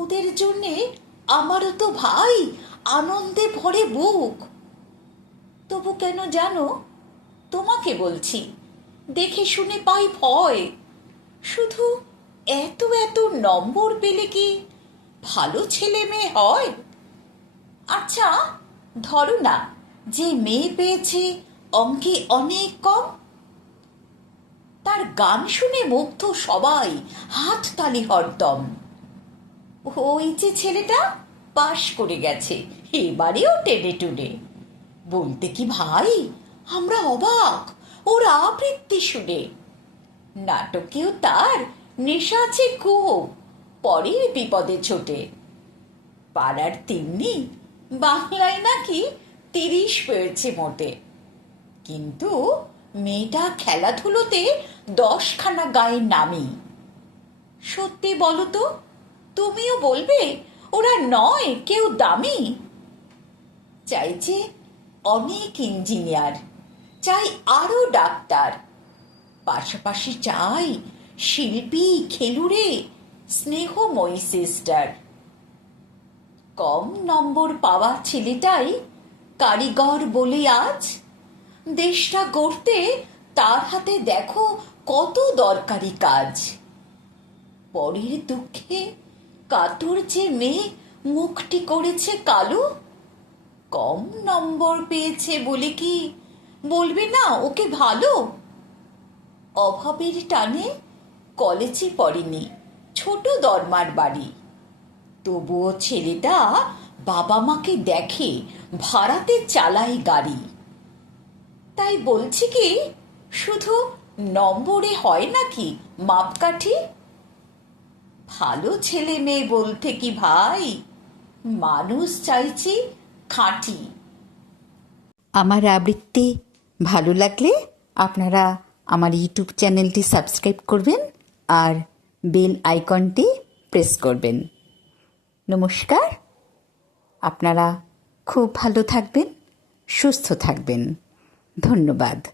ওদের জন্যে আমারও তো ভাই, আনন্দে ভরে বুক। তবু কেন জানো? তোমাকে বলছি, দেখে শুনে পাই ভয়। শুধু এত এত নম্বর পেলে কি ভালো ছেলে মেয়ে হয়? আচ্ছা ধরো না, যে মেয়ে পেয়েছে অঙ্কে অনেক কম। তার গান শুনে মুগ্ধ সবাই, হাত তালি হরদম। ওই যে ছেলেটা পাশ করে গেছে, এবারেও টেনে টুনে। বলতে কি ভাই, আমরা অবাক, ওর আবৃত্তি শুনে। নাটকেও তার নেশা আছে খুব, পরের বিপদে ছোটে। পাড়ার তিন্নি বাংলায় নাকি তিরিশ পেয়েছে মোটে। কিন্তু মেয়েটা খেলাধুলোতে দশখানা গায়ে নামি। সত্যি বলো তো তুমিও বলবে? ওরা নয়, কেউ দামি। চাইছে অনেক ইঞ্জিনিয়ার, চাই আরও ডাক্তার। পাশাপাশি চাই শিল্পী, খেলুড়ে, স্নেহময়ী সিস্টার। কম নম্বর পাওয়া ছেলেটাই কারিগর বলে আজ দেশটা গড়তে তার হাতে দেখো কত দরকারি কাজ। পরের দুঃখে কাতর যে মেয়ে, মুখটি করেছে কালো? কম নম্বর পেয়েছে বলে কি? বলবে না, ওকে ভালো? অভাবের টানে কলেজে পড়েনি, ছোট দরমার বাড়ি। তবুও ছেলেটা বাবা মাকে দেখে ভাড়াতে চালায় গাড়ি। তাই বলছি কি, শুধু নম্বরে হয় নাকি মাপকাঠি? ভালো ছেলে মেয়ে বলতে কি ভাই? মানুষ চাইছি খাঁটি। আমার আবৃত্তি ভালো লাগলে আপনারা আমার ইউটিউব চ্যানেলটি সাবস্ক্রাইব করবেন আর বেল আইকনটি প্রেস করবেন। নমস্কার। আপনারা খুব ভালো থাকবেন, সুস্থ থাকবেন। ধন্যবাদ।